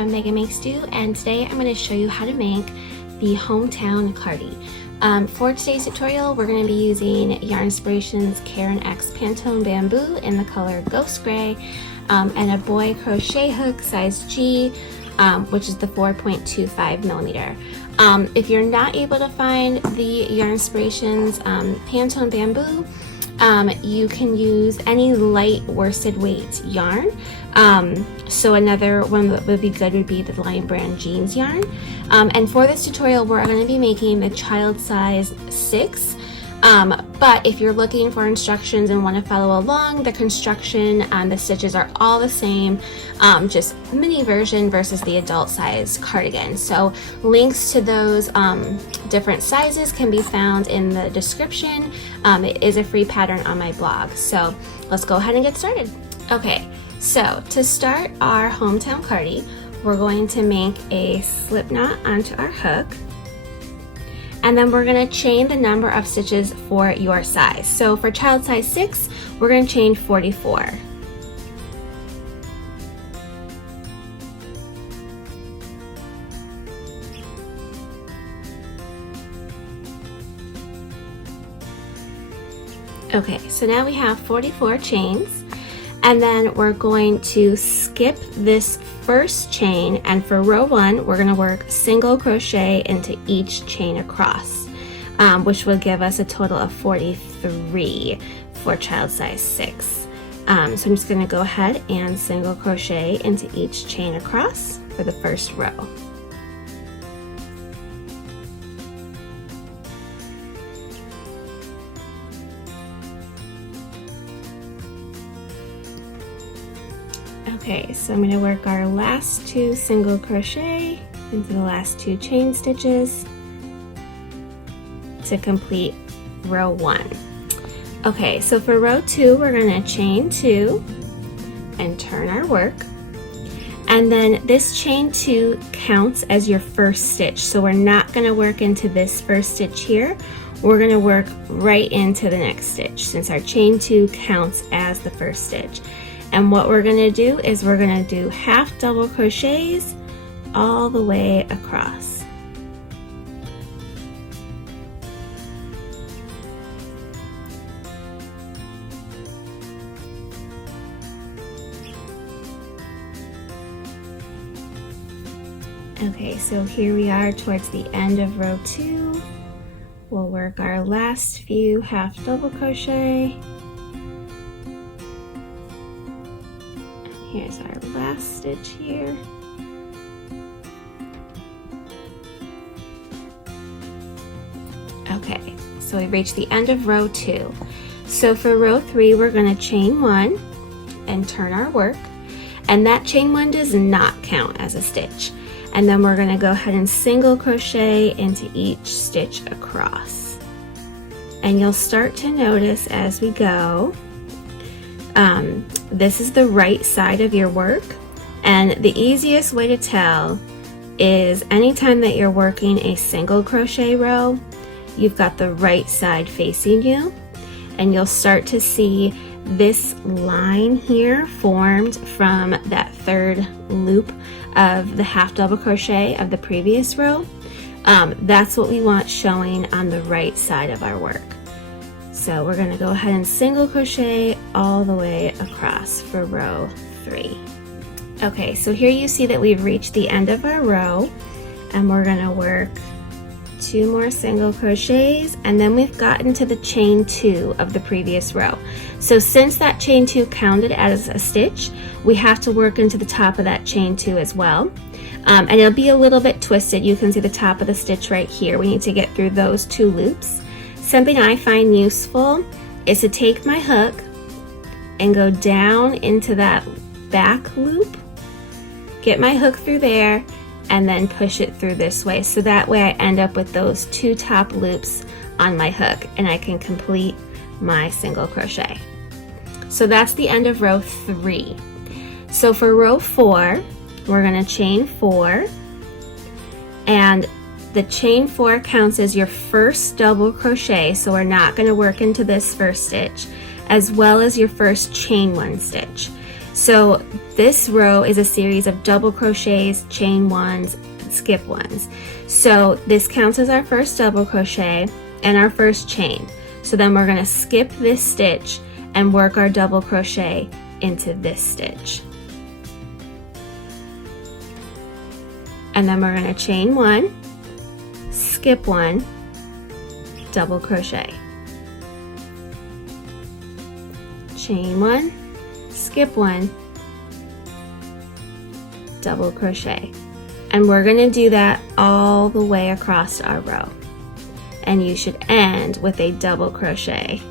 from Megan Makes Do, and today I'm going to show you how to make the Home Town Cardi. For today's tutorial, we're going to be using Yarn Inspirations Karen X Pantone Bamboo in the color Ghost Gray, and a boy crochet hook size G, which is the 4.25 millimeter. If you're not able to find the Yarn Inspirations Pantone Bamboo, you can use any light worsted weight yarn. So another one that would be good would be the Lion Brand Jeans yarn. And for this tutorial, we're going to be making the child size 6. But if you're looking for instructions and want to follow along, the construction and the stitches are all the same, just mini version versus the adult size cardigan. So links to those different sizes can be found in the description. It is a free pattern on my blog. So let's go ahead and get started. Okay, so to start our Home Town Cardi, we're going to make a slip knot onto our hook. And then we're going to chain the number of stitches for your size. So for child size 6, we're going to chain 44. Okay, so now we have 44 chains, and then we're going to skip this first chain, and for row 1 we're going to work single crochet into each chain across, which will give us a total of 43 for child size 6. So I'm just going to go ahead and single crochet into each chain across for the first row. Okay, so I'm going to work our last 2 single crochet into the last 2 chain stitches to complete row 1. Okay, so for row 2, we're going to chain 2 and turn our work. And then this chain 2 counts as your first stitch. So we're not going to work into this first stitch here. We're going to work right into the next stitch since our chain 2 counts as the first stitch. And what we're going to do is we're going to do half double crochets all the way across. Okay, so here we are towards the end of row 2. We'll work our last few half double crochet. Here's our last stitch here. Okay, so we reached the end of row 2. So for row 3, we're going to chain 1 and turn our work. And that chain 1 does not count as a stitch. And then we're going to go ahead and single crochet into each stitch across. And you'll start to notice as we go, this is the right side of your work, and the easiest way to tell is anytime that you're working a single crochet row, you've got the right side facing you, and you'll start to see this line here formed from that third loop of the half double crochet of the previous row. That's what we want showing on the right side of our work. So we're going to go ahead and single crochet all the way across for row 3. Okay, so here you see that we've reached the end of our row, and we're going to work 2 more single crochets, and then we've gotten to the chain 2 of the previous row. So since that chain 2 counted as a stitch, we have to work into the top of that chain 2 as well. And it'll be a little bit twisted. You can see the top of the stitch right here. We need to get through those 2 loops. Something I find useful is to take my hook and go down into that back loop, get my hook through there, and then push it through this way. So that way I end up with those 2 top loops on my hook, and I can complete my single crochet. So that's the end of row 3. So for row 4, we're going to chain 4, and the chain 4 counts as your first double crochet, so we're not going to work into this first stitch, as well as your first chain 1 stitch. So this row is a series of double crochets, chain ones, skip ones. So this counts as our first double crochet and our first chain. So then we're going to skip this stitch and work our double crochet into this stitch. And then we're going to chain one, skip one, double crochet. Chain one, skip one, double crochet. And we're going to do that all the way across our row. And you should end with a double crochet.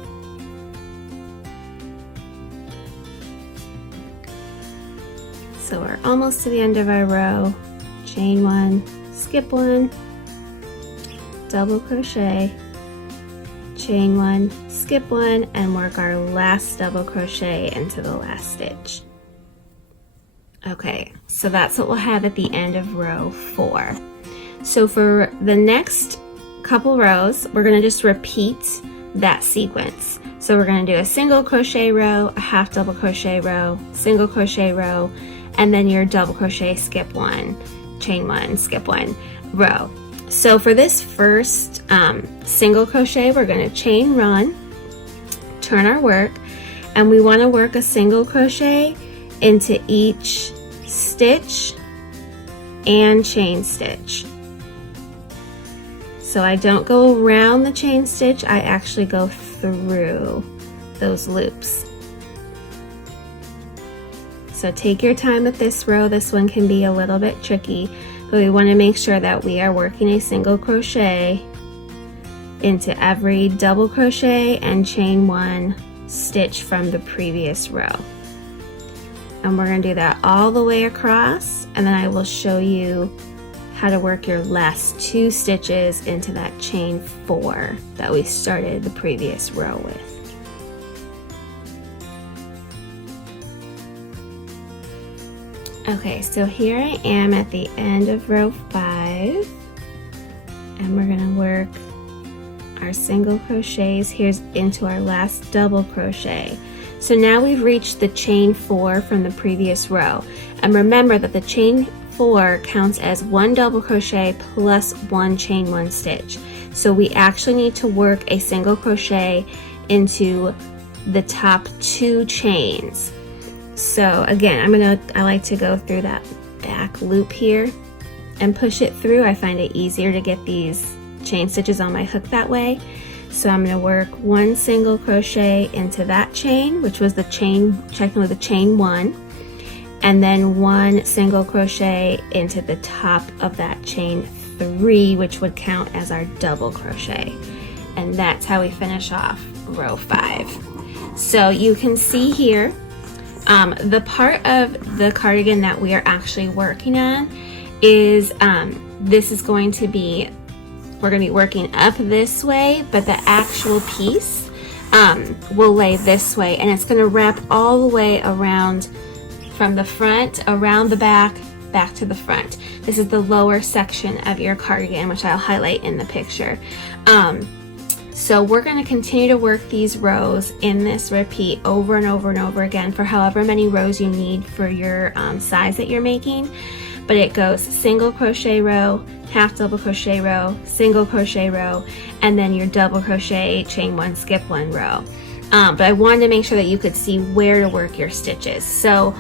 So we're almost to the end of our row. Chain one, skip one, double crochet, chain one, skip one, and work our last double crochet into the last stitch. Okay, so that's what we'll have at the end of row 4. So for the next couple rows, we're going to just repeat that sequence. So we're going to do a single crochet row, a half double crochet row, single crochet row, and then your double crochet, skip one, chain one, skip one row. So for this first single crochet, we're going to chain one, turn our work, and we want to work a single crochet into each stitch and chain stitch. So I don't go around the chain stitch, I actually go through those loops. So take your time with this row. This one can be a little bit tricky, but we want to make sure that we are working a single crochet into every double crochet and chain one stitch from the previous row. And we're going to do that all the way across, and then I will show you how to work your last 2 stitches into that chain 4 that we started the previous row with. Okay, so here I am at the end of row 5, and we're going to work our single crochets here into our last double crochet. So now we've reached the chain 4 from the previous row, and remember that the chain 4 counts as 1 double crochet plus 1 chain 1 stitch. So we actually need to work a single crochet into the top 2 chains. So again, I like to go through that back loop here and push it through. I find it easier to get these chain stitches on my hook that way. So I'm going to work 1 single crochet into that chain, which was the chain, technically the chain 1, and then 1 single crochet into the top of that chain 3, which would count as our double crochet. And that's how we finish off row 5. So you can see here, the part of the cardigan that we are actually working on is, this is going to be, we're going to be working up this way, but the actual piece will lay this way, and it's going to wrap all the way around from the front, around the back, back to the front. This is the lower section of your cardigan, which I'll highlight in the picture. So we're going to continue to work these rows in this repeat over and over and over again for however many rows you need for your size that you're making. But it goes single crochet row, half double crochet row, single crochet row, and then your double crochet, chain 1, skip 1 row. But I wanted to make sure that you could see where to work your stitches. So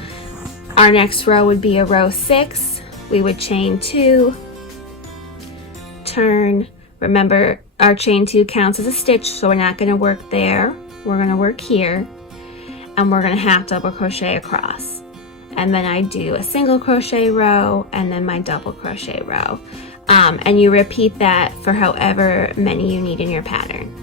our next row would be a row 6. We would chain 2, turn. Remember, our chain 2 counts as a stitch, so we're not going to work there. We're going to work here, and we're going to half double crochet across. And then I do a single crochet row and then my double crochet row. And you repeat that for however many you need in your pattern.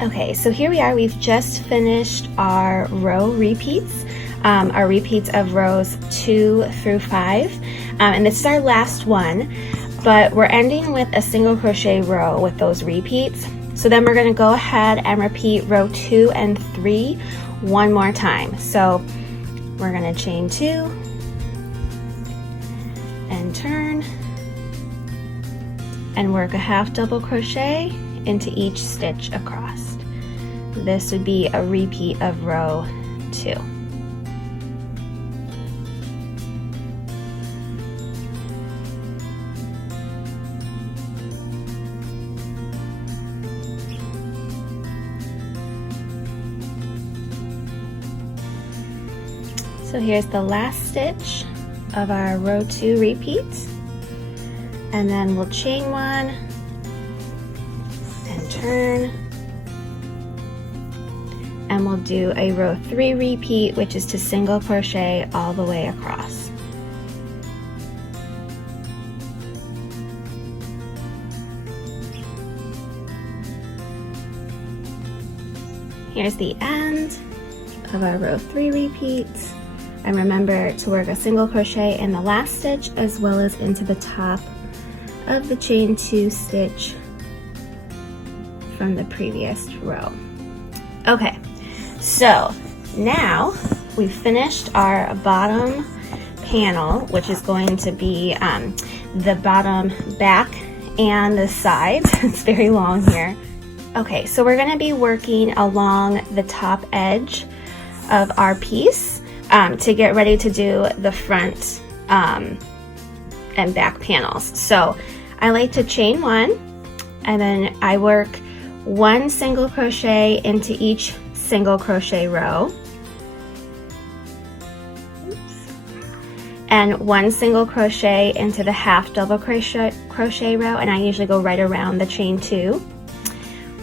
Okay, so here we are. We've just finished our row repeats, our repeats of rows 2 through 5. And this is our last one, but we're ending with a single crochet row with those repeats. So then we're going to go ahead and repeat row 2 and 3 one more time. So we're going to chain 2 and turn and work a half double crochet into each stitch across. this would be a repeat of row 2. So here's the last stitch of our row 2 repeat, and then we'll chain 1 and turn, and we'll do a row 3 repeat, which is to single crochet all the way across. Here's the end of our row 3 repeats. And remember to work a single crochet in the last stitch as well as into the top of the chain 2 stitch from the previous row. Okay, so now we've finished our bottom panel, which is going to be the bottom back and the sides. It's very long here. Okay, so we're going to be working along the top edge of our piece to get ready to do the front and back panels. So I like to chain 1, and then I work 1 single crochet into each single crochet row. And 1 single crochet into the half double crochet row, and I usually go right around the chain 2.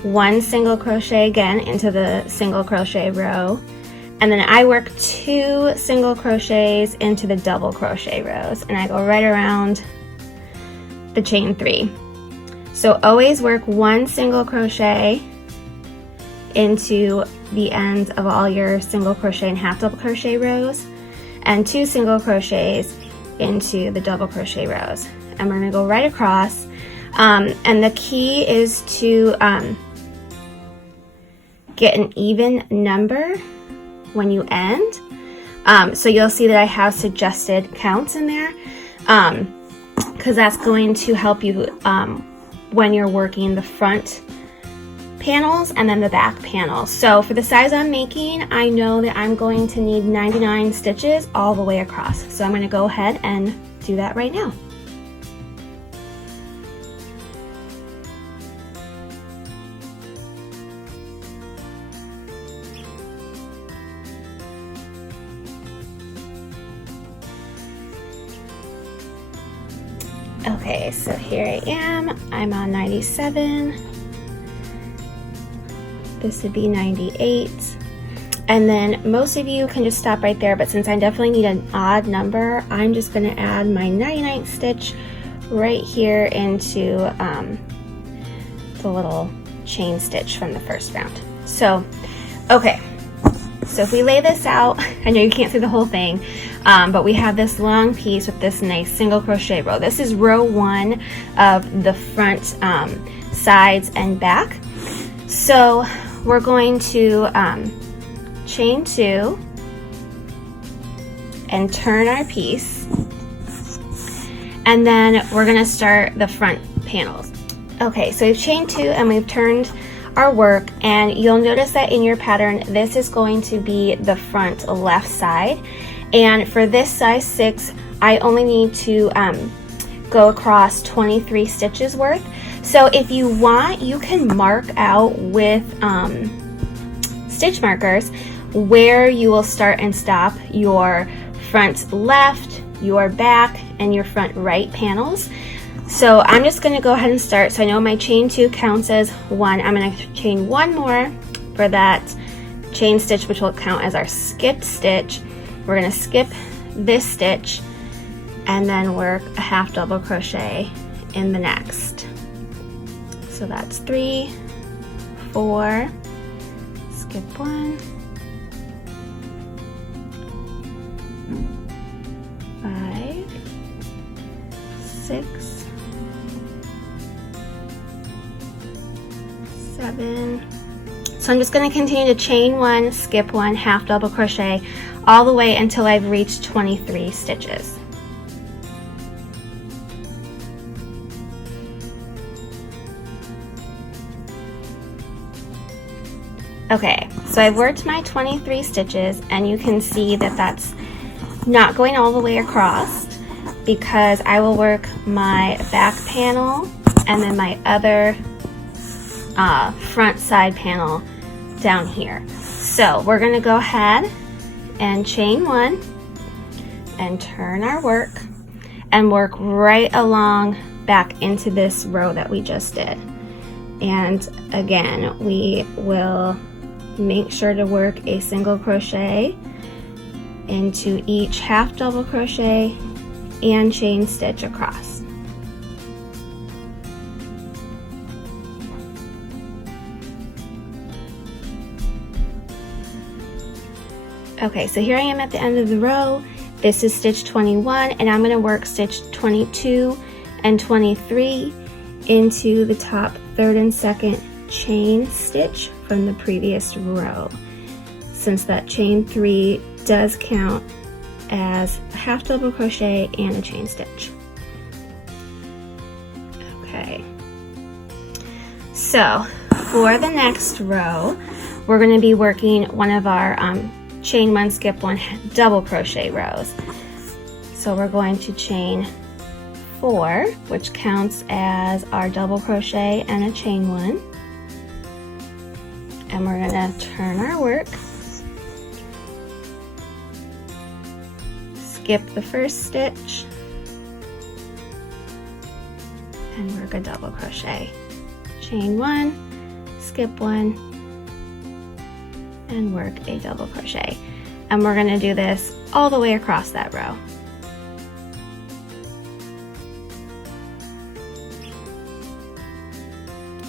1 single crochet again into the single crochet row, and then I work 2 single crochets into the double crochet rows, and I go right around the chain 3. So always work 1 single crochet into the ends of all your single crochet and half double crochet rows, and 2 single crochets into the double crochet rows, and we're going to go right across. And the key is to get an even number when you end. So you'll see that I have suggested counts in there, because that's going to help you when you're working the front panels and then the back panels. So for the size I'm making, I know that I'm going to need 99 stitches all the way across. So I'm going to go ahead and do that right now. Okay, so here I am. I'm on 97. This would be 98. And then most of you can just stop right there, but since I definitely need an odd number, I'm just going to add my 99th stitch right here into the little chain stitch from the first round. So, okay. So if we lay this out, I know you can't see the whole thing, but we have this long piece with this nice single crochet row. This is row 1 of the front sides and back. So we're going to chain 2 and turn our piece, and then we're going to start the front panels. Okay, so we've chained 2 and we've turned our work, and you'll notice that in your pattern this is going to be the front left side, and for this size 6 I only need to go across 23 stitches worth. So if you want, you can mark out with stitch markers where you will start and stop your front left, your back, and your front right panels. So I'm just going to go ahead and start. So I know my chain 2 counts as 1. I'm going to chain 1 more for that chain stitch, which will count as our skipped stitch. We're going to skip this stitch and then work a half double crochet in the next. So that's 3, 4, skip 1, 5, 6, 7. So I'm just going to continue to chain 1, skip 1, half double crochet all the way until I've reached 23 stitches. Okay, so I've worked my 23 stitches, and you can see that that's not going all the way across because I will work my back panel and then my other front side panel down here. So we're gonna go ahead and chain one and turn our work and work right along back into this row that we just did. And again, we will make sure to work a single crochet into each half double crochet and chain stitch across. Okay, so here I am at the end of the row. This is stitch 21, and I'm going to work stitch 22 and 23 into the top third and second chain stitch from the previous row, since that chain 3 does count as a half double crochet and a chain stitch. Okay, so for the next row, we're going to be working one of our chain one, skip one, double crochet rows. So we're going to chain 4, which counts as our double crochet and a chain one, and we're going to turn our work, skip the first stitch, and work a double crochet, chain 1, skip 1, and work a double crochet. And we're going to do this all the way across that row.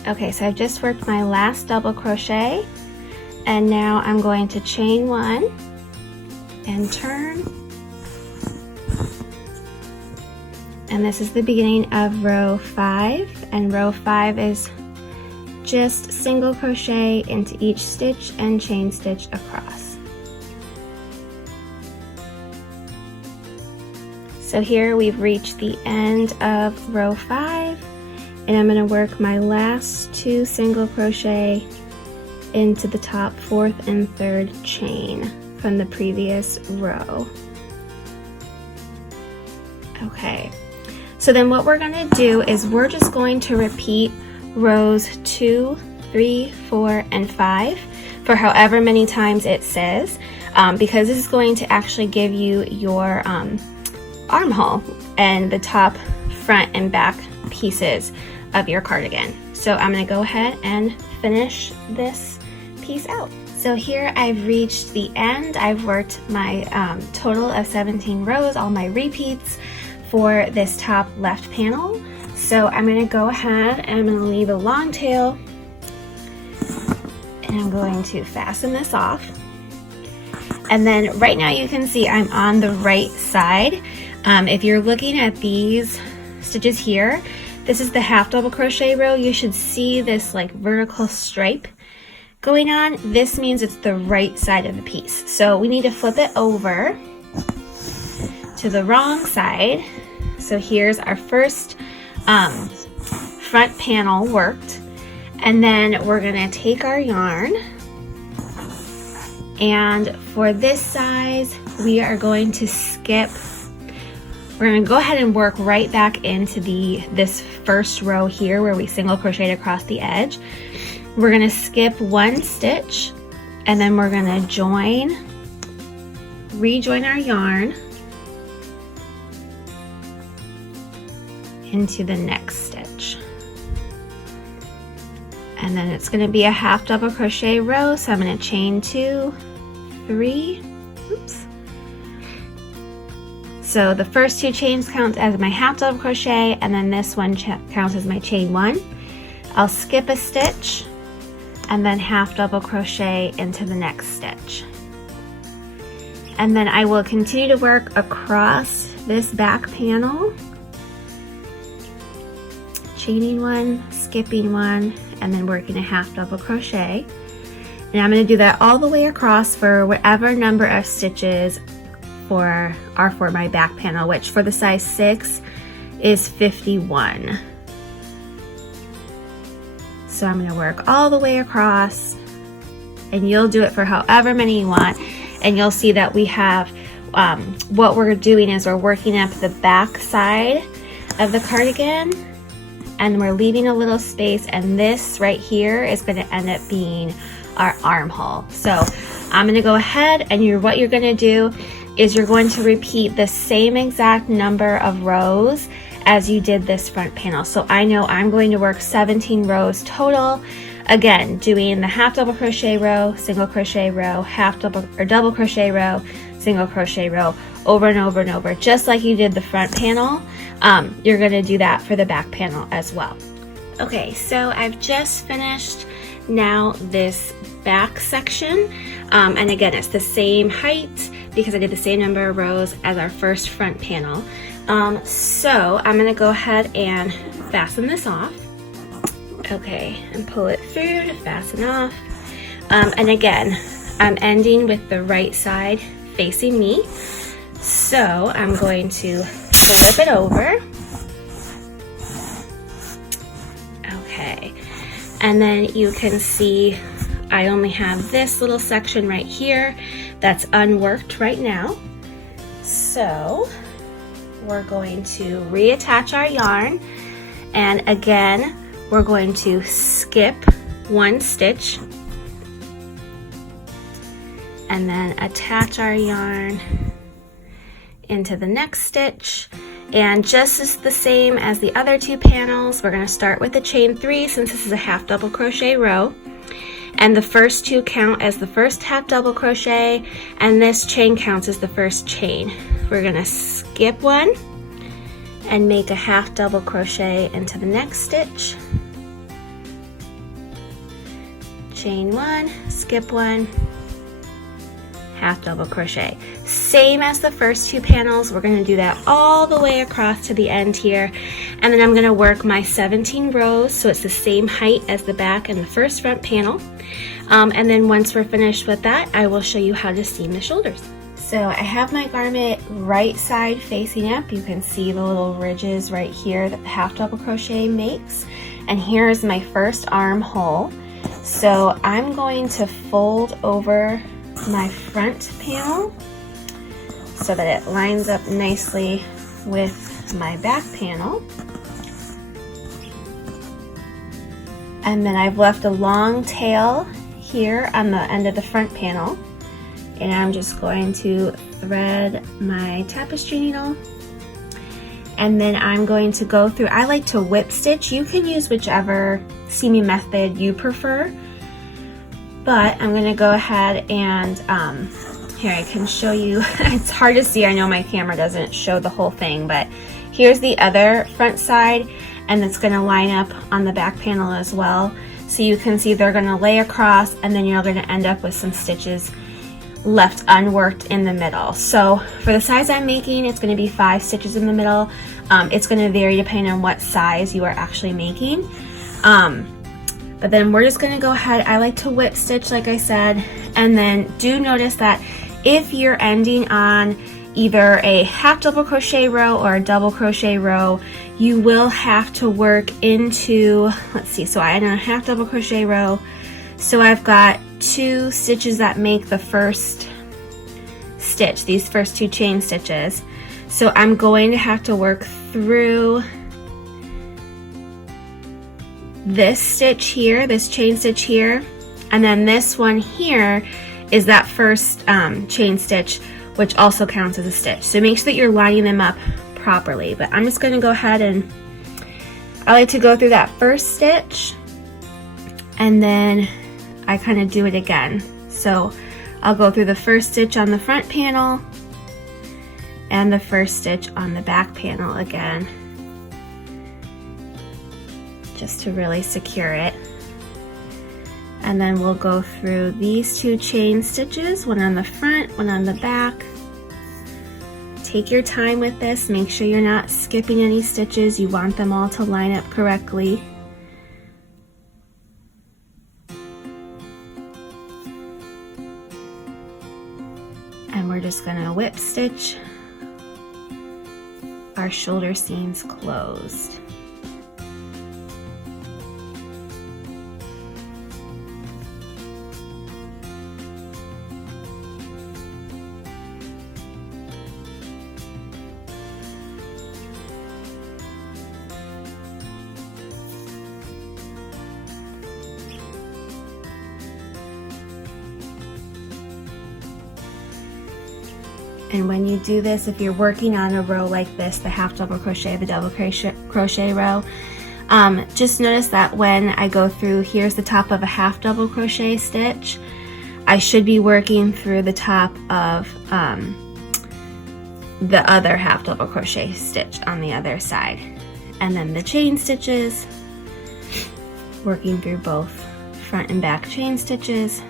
Okay, so I've just worked my last double crochet, and now I'm going to chain 1 and turn. And this is the beginning of row 5, and row 5 is just single crochet into each stitch and chain stitch across. So here we've reached the end of row 5, and I'm going to work my last 2 single crochet into the top 4th and 3rd chain from the previous row. Okay, so then what we're going to do is we're just going to repeat rows 2, 3, 4, and 5 for however many times it says, because this is going to actually give you your armhole and the top, front, and back pieces of your cardigan. So I'm going to go ahead and finish this piece out. So here I've reached the end. I've worked my total of 17 rows, all my repeats for this top left panel. So I'm going to go ahead and I'm going to leave a long tail, and I'm going to fasten this off. And then right now you can see I'm on the right side. If you're looking at these stitches here, this is the half double crochet row. You should see this like vertical stripe going on. This means it's the right side of the piece. So we need to flip it over to the wrong side. So here's our first front panel worked, and then we're gonna take our yarn, and for this size we are going to skip. We're gonna go ahead and work right back into this first row here where we single crocheted across the edge. We're gonna skip 1 stitch, and then we're gonna rejoin our yarn into the next stitch. And then it's going to be a half double crochet row, so I'm going to chain 2, 3, oops. So the first 2 chains count as my half double crochet, and then this one counts as my chain 1. I'll skip a stitch and then half double crochet into the next stitch. And then I will continue to work across this back panel, chaining 1, skipping 1, and then working a half double crochet. And I'm going to do that all the way across for whatever number of stitches for my back panel, which for the size 6 is 51. So I'm going to work all the way across and you'll do it for however many you want, and you'll see that we have what we're doing is we're working up the back side of the cardigan, and we're leaving a little space, and this right here is going to end up being our armhole. So I'm going to go ahead, and what you're going to do is you're going to repeat the same exact number of rows as you did this front panel. So I know I'm going to work 17 rows total. Again, doing the half double crochet row, single crochet row, half double or double crochet row, single crochet row, over and over and over, just like you did the front panel. You're going to do that for the back panel as well. Okay, so I've just finished now this back section, and again, it's the same height because I did the same number of rows as our first front panel. So I'm going to go ahead and fasten this off. Okay, and pull it through to fasten off. And again, I'm ending with the right side facing me. So I'm going to flip it over. Okay, and then you can see I only have this little section right here that's unworked right now. So we're going to reattach our yarn, and again, we're going to skip one stitch and then attach our yarn into the next stitch. And just as the same as the other two panels, we're going to start with the chain 3 since this is a half double crochet row. And the first two count as the first half double crochet, and this chain counts as the first chain. We're going to skip one and make a half double crochet into the next stitch. Chain 1, skip 1, half double crochet. Same as the first two panels, we're going to do that all the way across to the end here, and then I'm going to work my 17 rows so it's the same height as the back and the first front panel, and then once we're finished with that, I will show you how to seam the shoulders. So I have my garment right side facing up. You can see the little ridges right here that the half double crochet makes, and here's my first armhole. So I'm going to fold over my front panel so that it lines up nicely with my back panel. And then I've left a long tail here on the end of the front panel, and I'm just going to thread my tapestry needle, and then I'm going to go through, I like to whip stitch. You can use whichever seaming method you prefer, but I'm going to go ahead and here I can show you. It's hard to see, I know my camera doesn't show the whole thing, but here's the other front side, and it's going to line up on the back panel as well. So you can see they're going to lay across, and then you're going to end up with some stitches left unworked in the middle. So for the size I'm making, it's going to be 5 stitches in the middle. It's going to vary depending on what size you are actually making. But then we're just going to go ahead, I like to whip stitch like I said, and then do notice that if you're ending on either a half double crochet row or a double crochet row, you will have to work into, let's see, so I end on a half double crochet row, so I've got 2 stitches that make the first stitch, these first 2 chain stitches. So I'm going to have to work through this stitch here, this chain stitch here, and then this one here is that first chain stitch, which also counts as a stitch. So make sure that you're lining them up properly. But I'm just going to go ahead and I like to go through that first stitch, and then I kind of do it again. So I'll go through the first stitch on the front panel and the first stitch on the back panel again, just to really secure it. And then we'll go through these 2 chain stitches, one on the front, one on the back. Take your time with this, make sure you're not skipping any stitches. You want them all to line up correctly. And we're just gonna whip stitch our shoulder seams closed. And when you do this, if you're working on a row like this, the half double crochet, the double crochet row, just notice that when I go through, here's the top of a half double crochet stitch, I should be working through the top of the other half double crochet stitch on the other side. And then the chain stitches, working through both front and back chain stitches.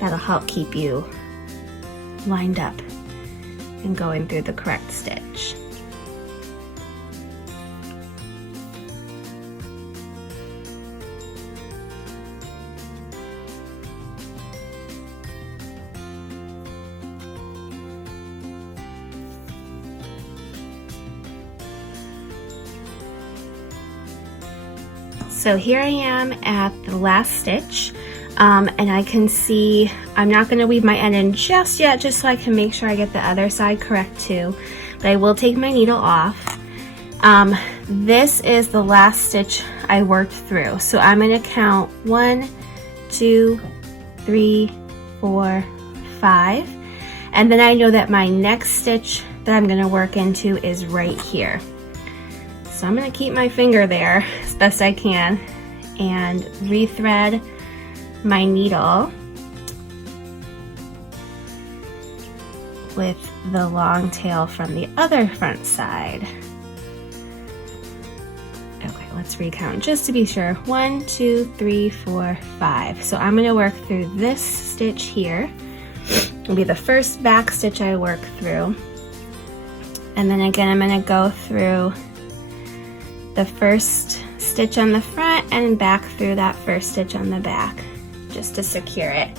That'll help keep you lined up and going through the correct stitch. So here I am at the last stitch, and I can see I'm not going to weave my end in just yet, just so I can make sure I get the other side correct too, but I will take my needle off. This is the last stitch I worked through, so I'm going to count 1, 2, 3, 4, 5, and then I know that my next stitch that I'm going to work into is right here. So I'm going to keep my finger there as best I can and rethread my needle with the long tail from the other front side. Okay, let's recount just to be sure. 1, 2, 3, 4, 5. So I'm going to work through this stitch here. It'll be the first back stitch I work through. And then again, I'm going to go through the first stitch on the front and back through that first stitch on the back just to secure it.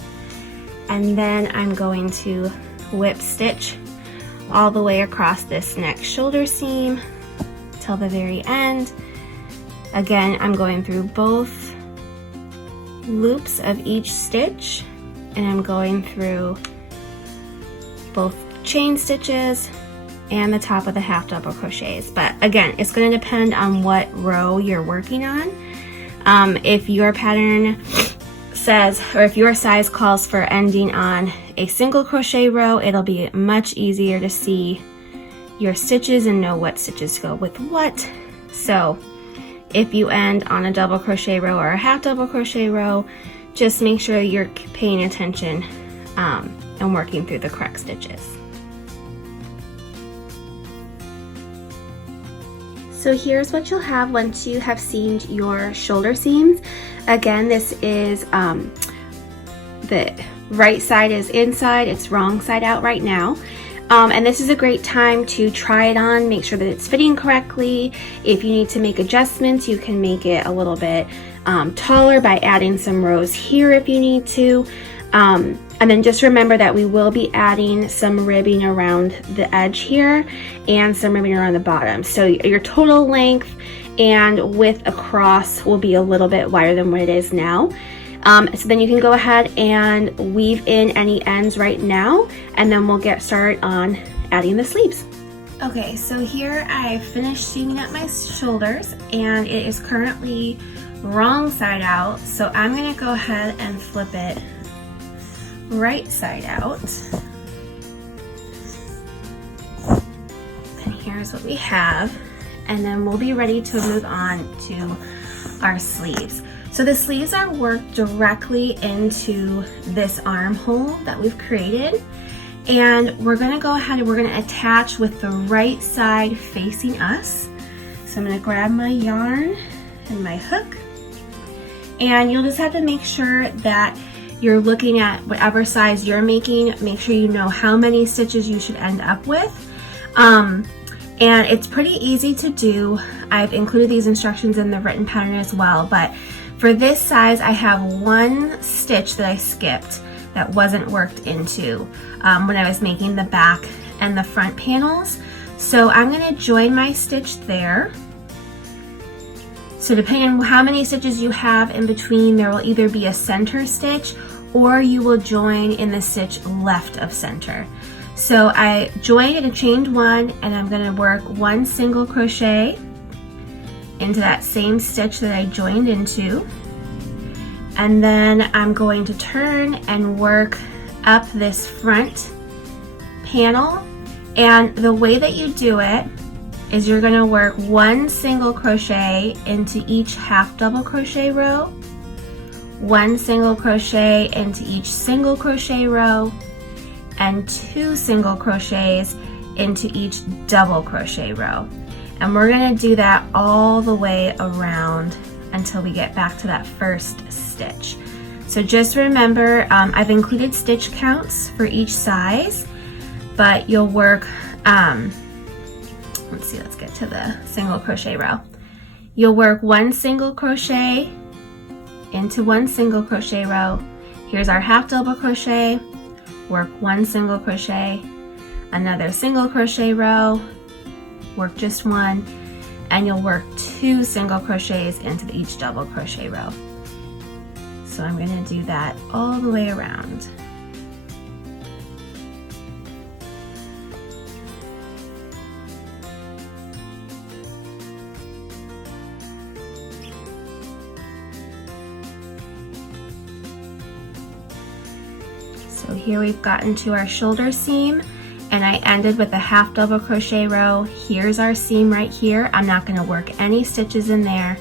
And then I'm going to whip stitch all the way across this next shoulder seam till the very end. Again, I'm going through both loops of each stitch, and I'm going through both chain stitches and the top of the half double crochets. But again, it's going to depend on what row you're working on. If your pattern says, or if your size calls for ending on a single crochet row, it'll be much easier to see your stitches and know what stitches go with what. So if you end on a double crochet row or a half double crochet row, just make sure you're paying attention and working through the correct stitches. So here's what you'll have once you have seamed your shoulder seams. Again, this is the right side is inside, it's wrong side out right now. And this is a great time to try it on, make sure that it's fitting correctly. If you need to make adjustments, you can make it a little bit taller by adding some rows here if you need to. And then just remember that we will be adding some ribbing around the edge here and some ribbing around the bottom. So your total length and width across will be a little bit wider than what it is now. So then you can go ahead and weave in any ends right now, and then we'll get started on adding the sleeves. Okay, so here I finished seaming up my shoulders, and it is currently wrong side out. So I'm gonna go ahead and flip it right side out. And here's what we have. And then we'll be ready to move on to our sleeves. So the sleeves are worked directly into this armhole that we've created. And we're gonna go ahead and we're gonna attach with the right side facing us. So I'm gonna grab my yarn and my hook. And you'll just have to make sure that you're looking at whatever size you're making. Make sure you know how many stitches you should end up with. And it's pretty easy to do. I've included these instructions in the written pattern as well, but for this size, I have one stitch that I skipped that wasn't worked into when I was making the back and the front panels. So I'm gonna join my stitch there. So depending on how many stitches you have in between, there will either be a center stitch or you will join in the stitch left of center. So I joined and chained one, and I'm gonna work one single crochet into that same stitch that I joined into. And then I'm going to turn and work up this front panel, and the way that you do it is you're going to work 1 single crochet into each half double crochet row, 1 single crochet into each single crochet row, and 2 single crochets into each double crochet row. And we're going to do that all the way around until we get back to that first stitch. So just remember, I've included stitch counts for each size, but you'll work, let's get to the single crochet row. You'll work 1 single crochet into 1 single crochet row. Here's our half double crochet, work 1 single crochet, another single crochet row, work just 1, and you'll work 2 single crochets into each double crochet row. So I'm going to do that all the way around. So here we've gotten to our shoulder seam, and I ended with a half double crochet row. Here's our seam right here. I'm not going to work any stitches in there.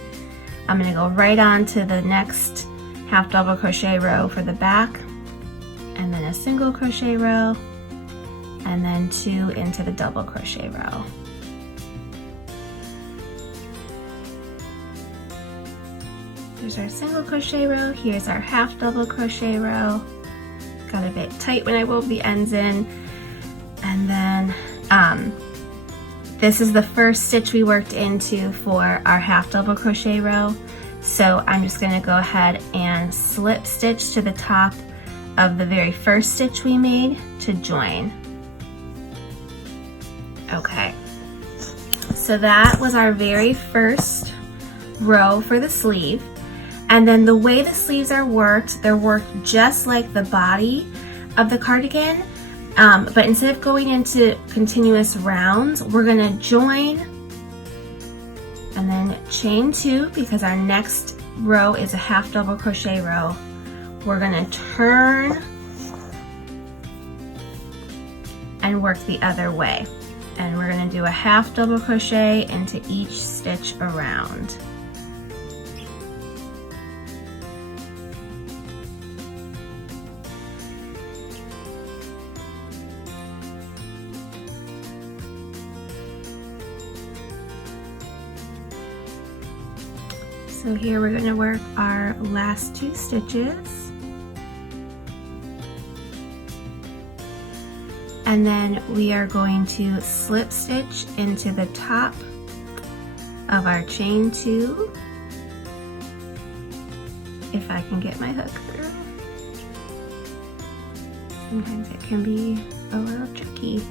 I'm going to go right on to the next half double crochet row for the back, and then a single crochet row, and then 2 into the double crochet row. Here's our single crochet row, here's our half double crochet row. Got a bit tight when I wove the ends in, and then this is the first stitch we worked into for our half double crochet row. So I'm just going to go ahead and slip stitch to the top of the very first stitch we made to join. Okay, so that was our very first row for the sleeve. And then the way the sleeves are worked, they're worked just like the body of the cardigan, but instead of going into continuous rounds, we're going to join and then chain 2, because our next row is a half double crochet row. We're going to turn and work the other way, and we're going to do a half double crochet into each stitch around. So here we're going to work our last 2 stitches, and then we are going to slip stitch into the top of our chain 2, if I can get my hook through. Sometimes it can be a little tricky.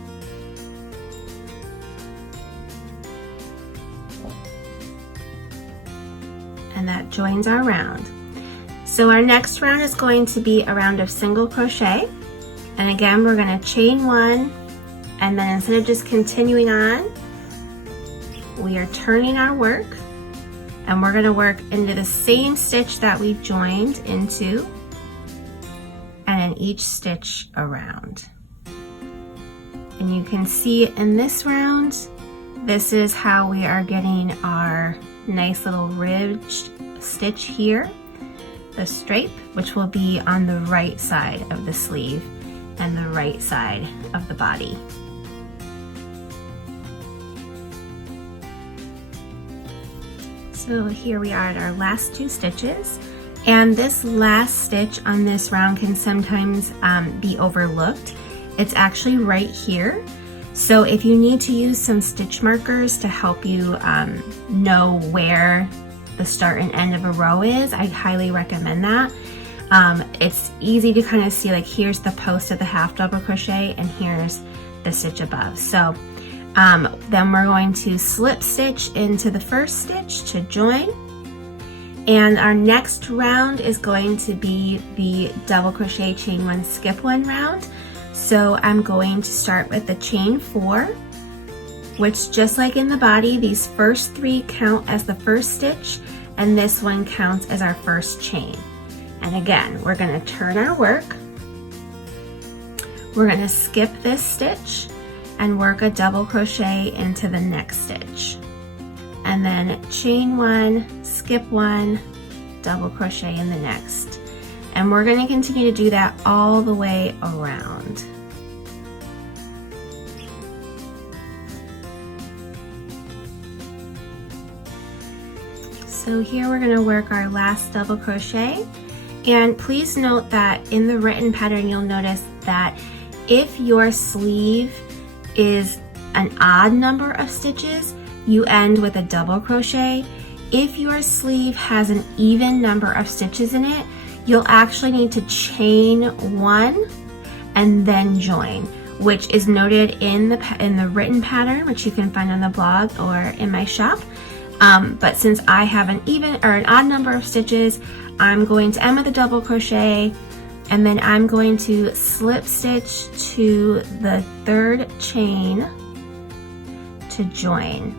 And that joins our round. So our next round is going to be a round of single crochet, and again we're going to chain 1, and then instead of just continuing on, we are turning our work, and we're going to work into the same stitch that we joined into, and in each stitch around. And you can see in this round, this is how we are getting our nice little ridged stitch here, the stripe, which will be on the right side of the sleeve and the right side of the body. So here we are at our last 2 stitches, and this last stitch on this round can sometimes be overlooked. It's actually right here. So if you need to use some stitch markers to help you know where the start and end of a row is, I highly recommend that. It's easy to kind of see, like, here's the post of the half double crochet and here's the stitch above. So then we're going to slip stitch into the first stitch to join, and our next round is going to be the double crochet chain 1 skip 1 round. So I'm going to start with the chain 4, which, just like in the body, these first 3 count as the first stitch, and this one counts as our first chain. And again, we're going to turn our work. we're going to skip this stitch and work a double crochet into the next stitch, and then chain one, skip one, double crochet in the next, and we're going to continue to do that all the way around. So here we're going to work our last double crochet, and please note that in the written pattern you'll notice that if your sleeve is an odd number of stitches, you end with a double crochet. If your sleeve has an even number of stitches in it, you'll actually need to chain one and then join, which is noted in the written pattern, which you can find on the blog or in my shop. But since I have an even or an odd number of stitches, I'm going to end with a double crochet, and then I'm going to slip stitch to the third chain to join,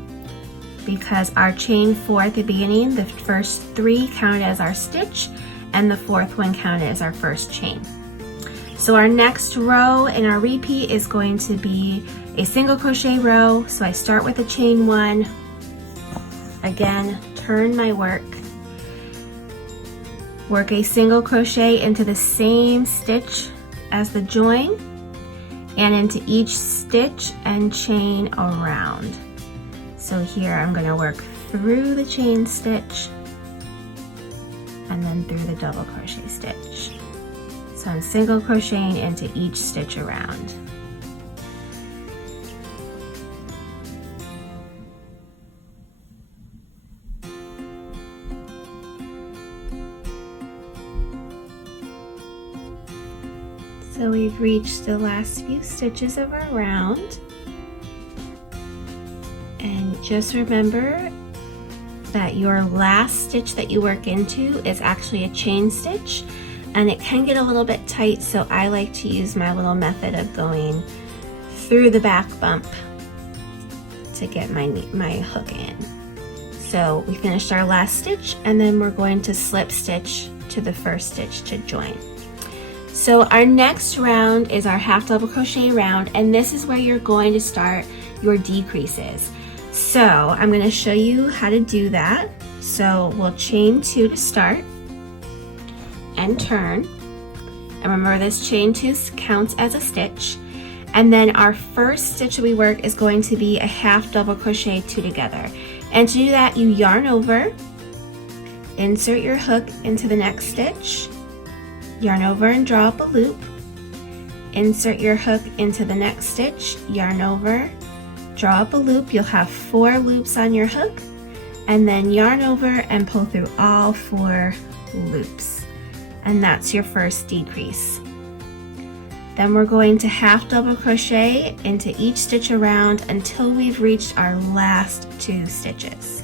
because our chain 4 at the beginning, the first 3 count as our stitch and the 4th one counted as our first chain. So our next row in our repeat is going to be a single crochet row. So I start with a chain 1, again turn my work, work a single crochet into the same stitch as the join and into each stitch and chain around. So here I'm going to work through the chain stitch and then through the double crochet stitch. So I'm single crocheting into each stitch around. So we've reached the last few stitches of our round, and just remember that your last stitch that you work into is actually a chain stitch, and it can get a little bit tight, so I like to use my little method of going through the back bump to get my hook in. So we finished our last stitch, and then we're going to slip stitch to the first stitch to join. So our next round is our half double crochet round, and this is where you're going to start your decreases. So I'm going to show you how to do that. So we'll chain 2 to start and turn, and remember this chain 2 counts as a stitch, and then our first stitch that we work is going to be a half double crochet 2 together. And to do that, you yarn over, insert your hook into the next stitch, yarn over and draw up a loop, insert your hook into the next stitch, yarn over, draw up a loop. You'll have 4 loops on your hook, and then yarn over and pull through all 4 loops, and that's your first decrease. Then we're going to half double crochet into each stitch around until we've reached our last 2 stitches.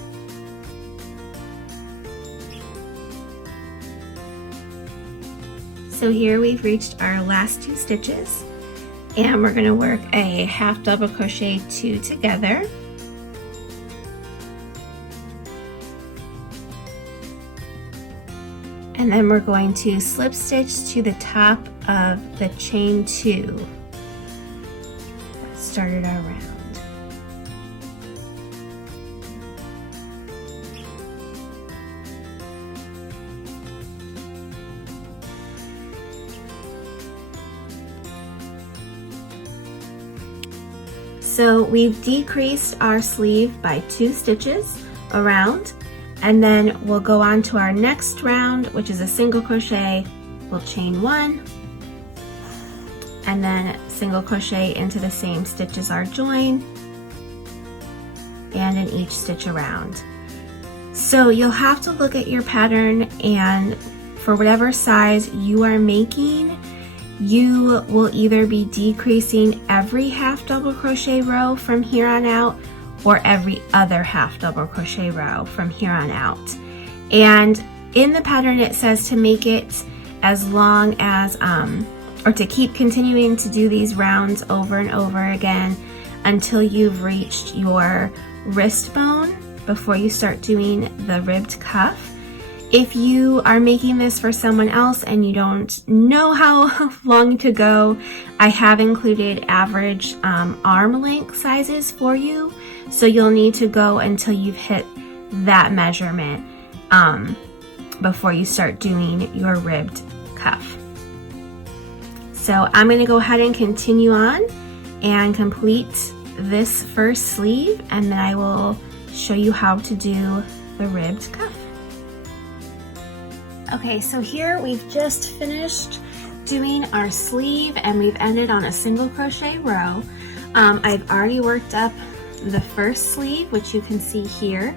So here we've reached our last 2 stitches, and we're going to work a half double crochet 2 together, and then we're going to slip stitch to the top of the chain 2 that started our round. So we've decreased our sleeve by 2 stitches around, and then we'll go on to our next round, which is a single crochet. We'll chain 1 and then single crochet into the same stitch as our join and in each stitch around. So you'll have to look at your pattern, and for whatever size you are making, you will either be decreasing every half double crochet row from here on out, or every other half double crochet row from here on out. And in the pattern it says to make it as long as, or to keep continuing to do these rounds over and over again until you've reached your wrist bone before you start doing the ribbed cuff. If you are making this for someone else and you don't know how long to go, I have included average arm length sizes for you. So you'll need to go until you've hit that measurement before you start doing your ribbed cuff. So I'm going to go ahead and continue on and complete this first sleeve, and then I will show you how to do the ribbed cuff. Okay, so here we've just finished doing our sleeve and we've ended on a single crochet row. I've already worked up the first sleeve, which you can see here.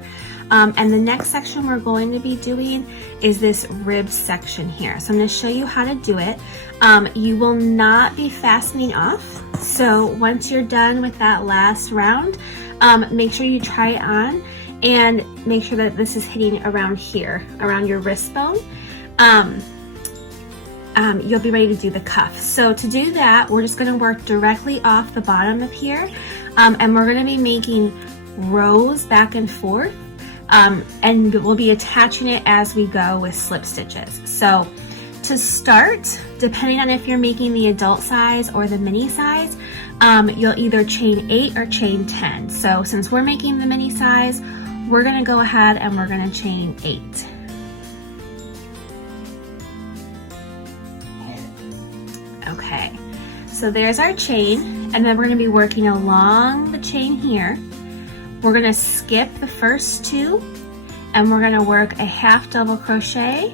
And the next section we're going to be doing is this ribbed section here. So I'm going to show you how to do it. You will not be fastening off. So once you're done with that last round, make sure you try it on and make sure that this is hitting around here, around your wrist bone. You'll be ready to do the cuff. So to do that, we're just going to work directly off the bottom of here, and we're going to be making rows back and forth, and we'll be attaching it as we go with slip stitches. So to start, depending on if you're making the adult size or the mini size, you'll either chain 8 or chain 10. So since we're making the mini size, we're going to go ahead and we're going to chain 8. Okay, so there's our chain, and then we're going to be working along the chain here. We're going to skip the first 2, and we're going to work a half double crochet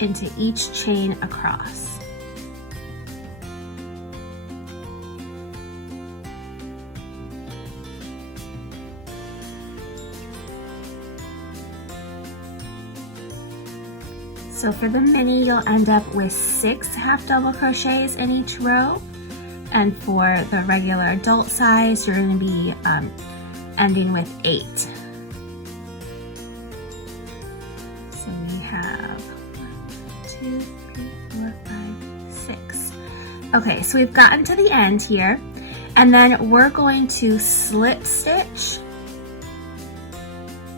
into each chain across. So for the mini, you'll end up with 6 half double crochets in each row. And for the regular adult size, you're going to be ending with 8. So we have 1, 2, 3, 4, 5, 6. Okay, so we've gotten to the end here. And then we're going to slip stitch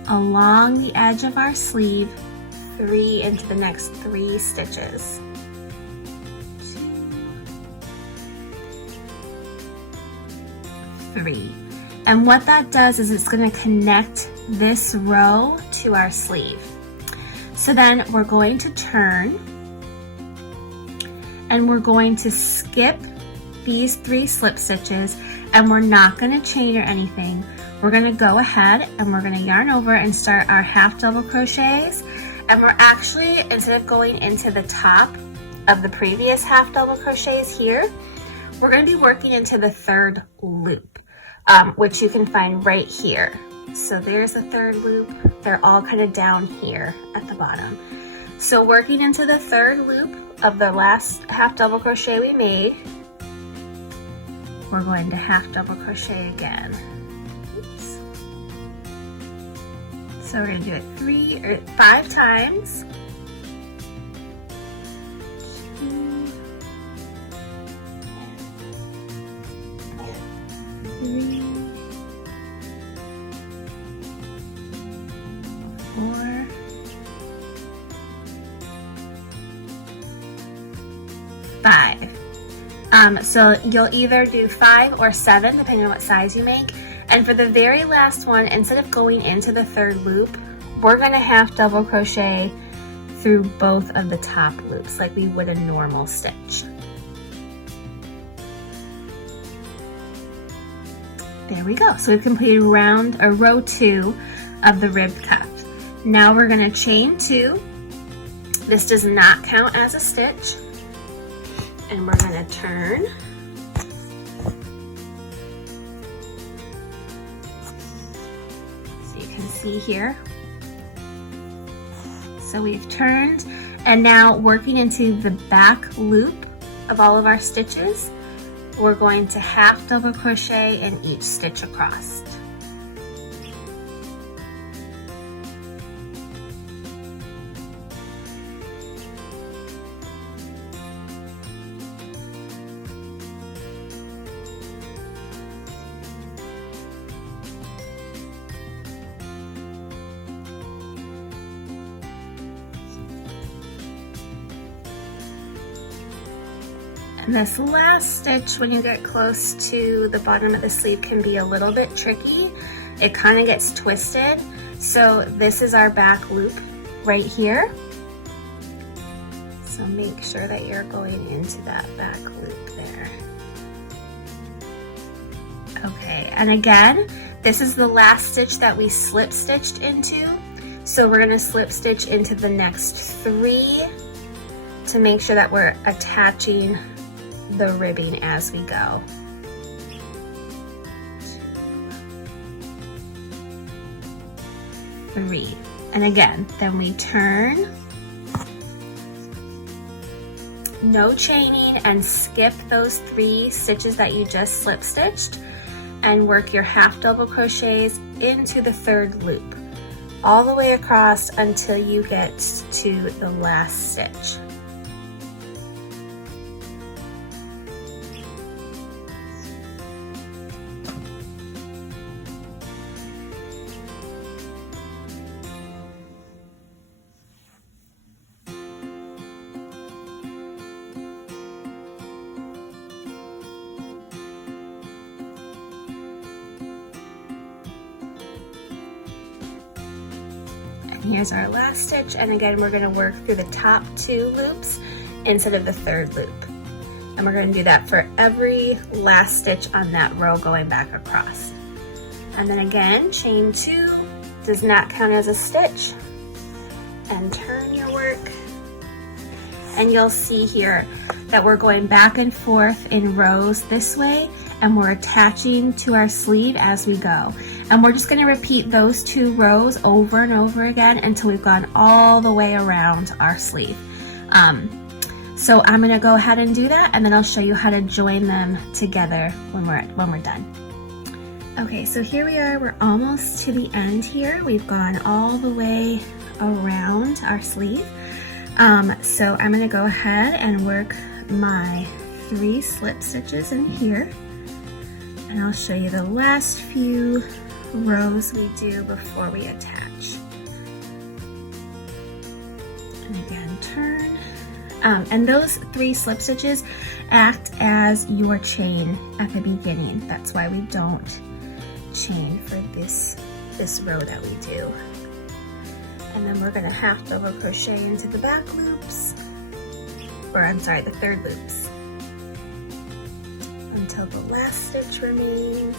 along the edge of our sleeve 3 into the next 3 stitches. 2, 3. And what that does is it's going to connect this row to our sleeve. So then we're going to turn and we're going to skip these 3 slip stitches, and we're not going to chain or anything. We're going to go ahead and we're going to yarn over and start our half double crochets. And we're actually, instead of going into the top of the previous half double crochets here, we're going to be working into the 3rd loop, which you can find right here. So there's the 3rd loop. They're all kind of down here at the bottom. So working into the 3rd loop of the last half double crochet we made, we're going to half double crochet again. Oops. So we're going to do it 5 times. 2, 3, 4, 5. So you'll either do 5 or 7 depending on what size you make. And for the very last one, instead of going into the 3rd loop, we're going to half double crochet through both of the top loops like we would a normal stitch. There we go. So we've completed row 2 of the ribbed cuff. Now we're going to chain 2. This does not count as a stitch. And we're going to turn. So you can see here. So we've turned, and now working into the back loop of all of our stitches, we're going to half double crochet in each stitch across. And this last stitch, when you get close to the bottom of the sleeve, can be a little bit tricky. It kind of gets twisted. So this is our back loop right here. So make sure that you're going into that back loop there. Okay, and again, this is the last stitch that we slip stitched into. So we're gonna slip stitch into the next 3 to make sure that we're attaching the ribbing as we go. 2, 3. And again, then we turn, no chaining, and skip those 3 stitches that you just slip stitched and work your half double crochets into the 3rd loop all the way across until you get to the last stitch. Here's our last stitch, and again we're going to work through the top 2 loops instead of the 3rd loop, and we're going to do that for every last stitch on that row going back across. And then again, chain 2 does not count as a stitch, and turn your work, and you'll see here that we're going back and forth in rows this way, and we're attaching to our sleeve as we go. And we're just going to repeat those 2 rows over and over again until we've gone all the way around our sleeve. So I'm going to go ahead and do that, and then I'll show you how to join them together when we're done. Okay, so here we are. We're almost to the end here. We've gone all the way around our sleeve. So I'm going to go ahead and work my 3 slip stitches in here, and I'll show you the last few rows we do before we attach. And again, turn. And those 3 slip stitches act as your chain at the beginning. That's why we don't chain for this row that we do. And then we're going to half double crochet into the back loops, or I'm sorry, the 3rd loops, until the last stitch remains.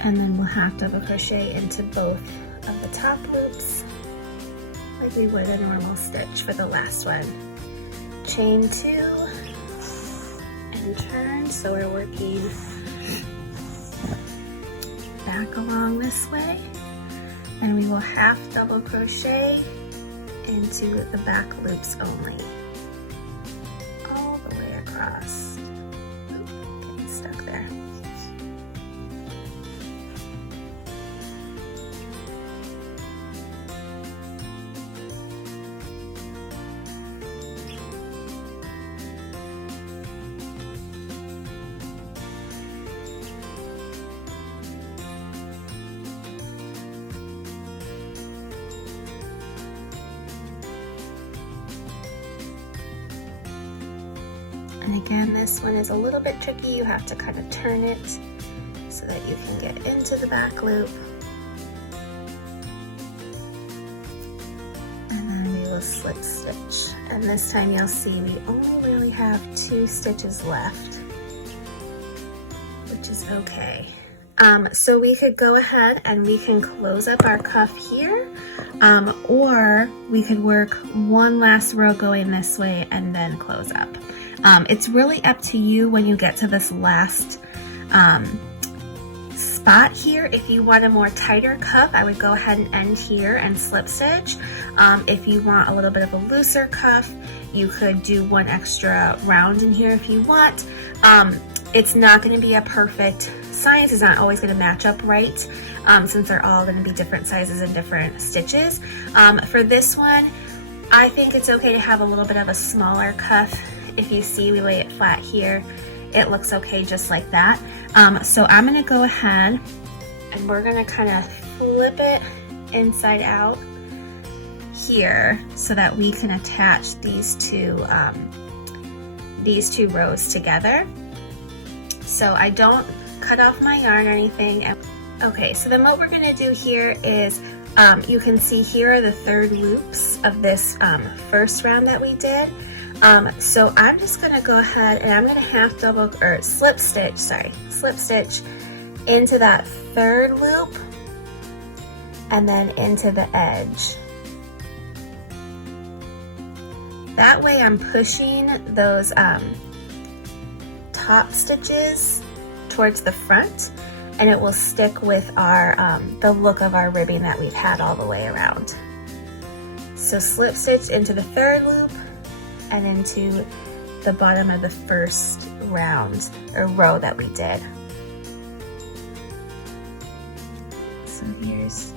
And then we'll half double crochet into both of the top loops like we would a normal stitch for the last one. Chain 2 and turn, so we're working back along this way, and we will half double crochet into the back loops only, all the way across. Oop, getting stuck there. And again, this one is a little bit tricky. You have to kind of turn it so that you can get into the back loop. And then we will slip stitch. And this time you'll see we only really have 2 stitches left, which is okay. So we could go ahead and we can close up our cuff here, or we could work one last row going this way and then close up. It's really up to you when you get to this last spot here. If you want a more tighter cuff, I would go ahead and end here and slip stitch. If you want a little bit of a looser cuff, you could do 1 extra round in here if you want. It's not going to be a perfect size. It's not always going to match up right, since they're all going to be different sizes and different stitches. For this one, I think it's okay to have a little bit of a smaller cuff. If you see, we lay it flat here it looks okay just like that. So I'm gonna go ahead and we're gonna kind of flip it inside out here so that we can attach these two rows together. So I don't cut off my yarn or anything. Okay, so then what we're gonna do here is, you can see here are the 3rd loops of this first round that we did. So I'm just gonna go ahead and I'm gonna slip stitch into that 3rd loop and then into the edge. That way I'm pushing those top stitches towards the front, and it will stick with our the look of our ribbing that we've had all the way around. So slip stitch into the 3rd loop and into the bottom of the first round or row that we did. So here's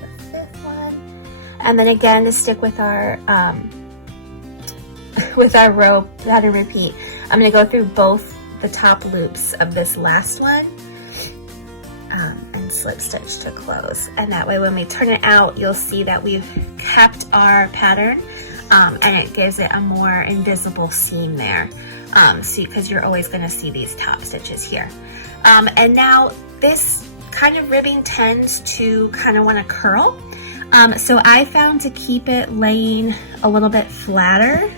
the 5th one, and then again to stick with our row pattern repeat, I'm going to go through both the top loops of this last one and slip stitch to close, and that way when we turn it out you'll see that we've kept our pattern and it gives it a more invisible seam there, because you're always going to see these top stitches here. And now this kind of ribbing tends to kind of want to curl, so I found to keep it laying a little bit flatter,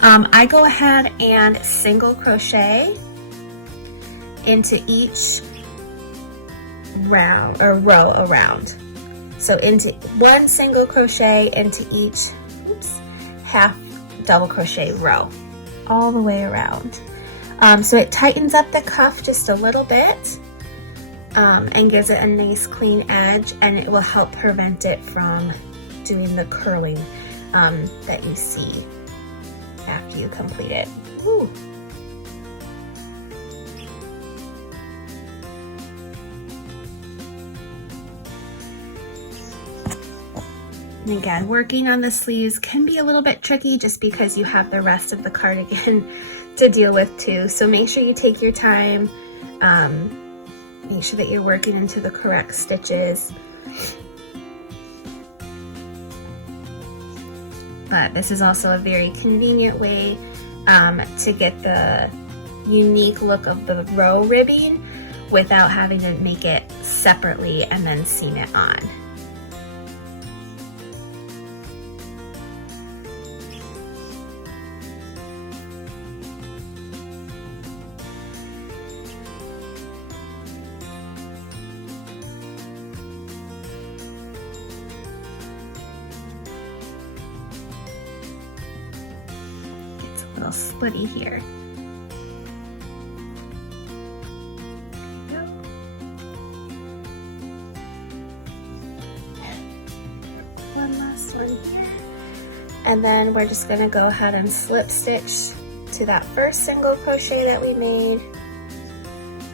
I go ahead and single crochet into each round or row around. So into one single crochet into each half double crochet row all the way around. So it tightens up the cuff just a little bit and gives it a nice clean edge, and it will help prevent it from doing the curling that you see after you complete it. Woo. And again, working on the sleeves can be a little bit tricky just because you have the rest of the cardigan to deal with too. So make sure you take your time, make sure that you're working into the correct stitches. But this is also a very convenient way to get the unique look of the row ribbing without having to make it separately and then seam it on. Little splitty here. One last one here, and then we're just going to go ahead and slip stitch to that first single crochet that we made,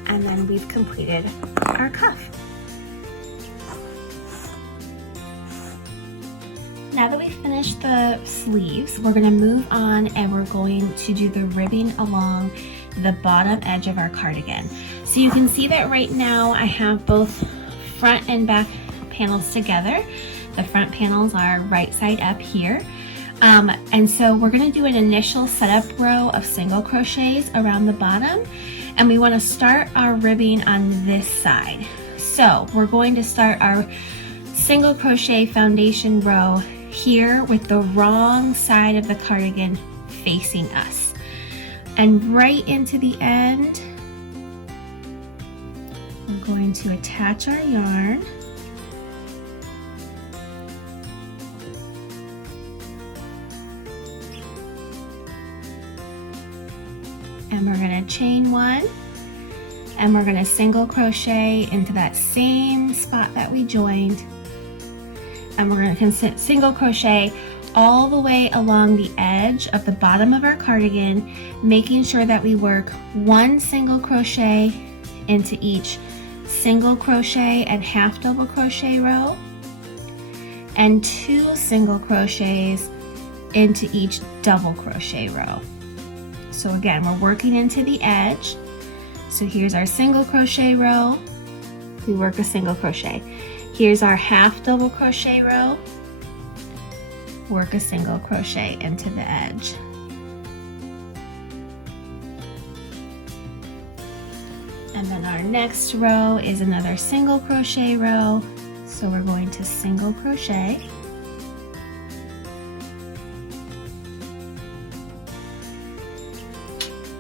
and then we've completed our cuff. Now that we've finished the sleeves, we're going to move on and we're going to do the ribbing along the bottom edge of our cardigan. So you can see that right now I have both front and back panels together. The front panels are right side up here. And so we're going to do an initial setup row of single crochets around the bottom, and we want to start our ribbing on this side. So we're going to start our single crochet foundation row here with the wrong side of the cardigan facing us, and right into the end we're going to attach our yarn, and we're going to chain one, and we're going to single crochet into that same spot that we joined, and we're going to single crochet all the way along the edge of the bottom of our cardigan, making sure that we work one single crochet into each single crochet and half double crochet row, and 2 single crochets into each double crochet row. So again, we're working into the edge. So here's our single crochet row. We work a single crochet. Here's our half double crochet row. Work a single crochet into the edge. And then our next row is another single crochet row. So we're going to single crochet.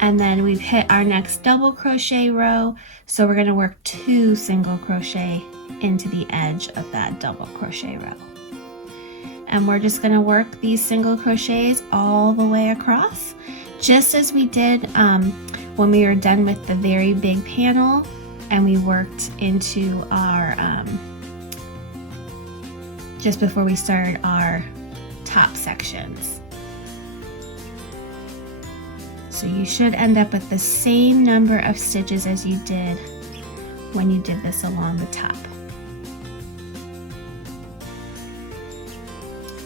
And then we've hit our next double crochet row. So we're going to work 2 single crochet into the edge of that double crochet row. And we're just going to work these single crochets all the way across, just as we did when we were done with the very big panel and we worked into our, just before we started our top sections. So you should end up with the same number of stitches as you did when you did this along the top.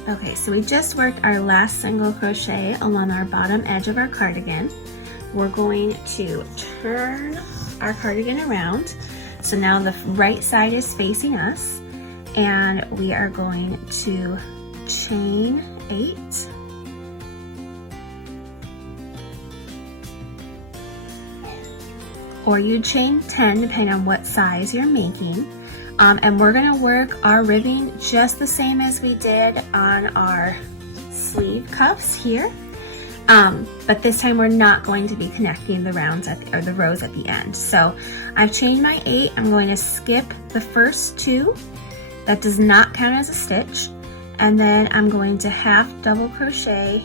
Okay, so we just worked our last single crochet along our bottom edge of our cardigan. We're going to turn our cardigan around. So now the right side is facing us, and we are going to chain 8. Or you chain 10 depending on what size you're making. And we're gonna work our ribbing just the same as we did on our sleeve cuffs here. But this time we're not going to be connecting the rounds or the rows at the end. So I've chained my 8. I'm going to skip the first 2. That does not count as a stitch. And then I'm going to half double crochet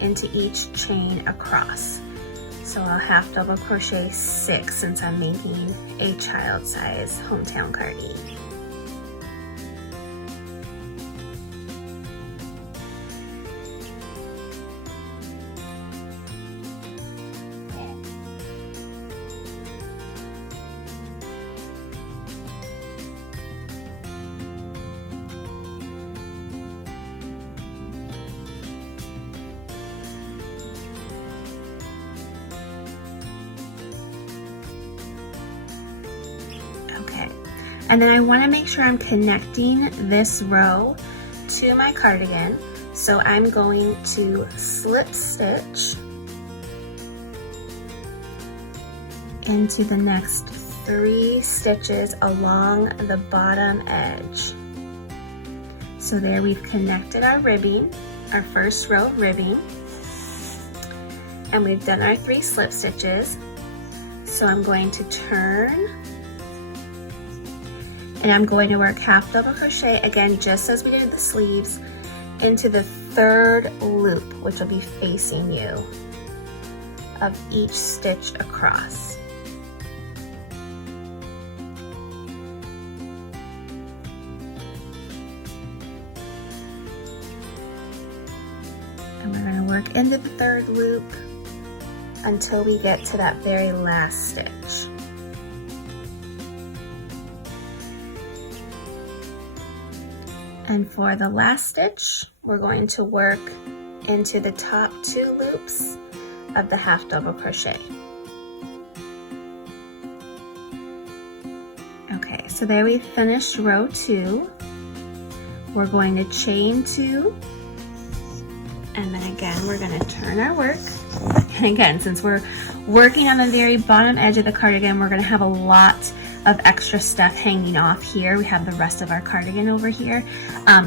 into each chain across. So I'll half double crochet 6 since I'm making a child size Home Town Cardi. And then I want to make sure I'm connecting this row to my cardigan. So I'm going to slip stitch into the next 3 stitches along the bottom edge. So there we've connected our ribbing, our first row of ribbing, and we've done our 3 slip stitches. So I'm going to turn, and I'm going to work half double crochet again, just as we did the sleeves, into the 3rd loop, which will be facing you, of each stitch across. And we're going to work into the 3rd loop until we get to that very last stitch. And for the last stitch, we're going to work into the top 2 loops of the half double crochet. Okay, so there we finished row 2. We're going to chain 2, and then again we're going to turn our work. And again, since we're working on the very bottom edge of the cardigan, we're going to have a lot of extra stuff hanging off here. We have the rest of our cardigan over here.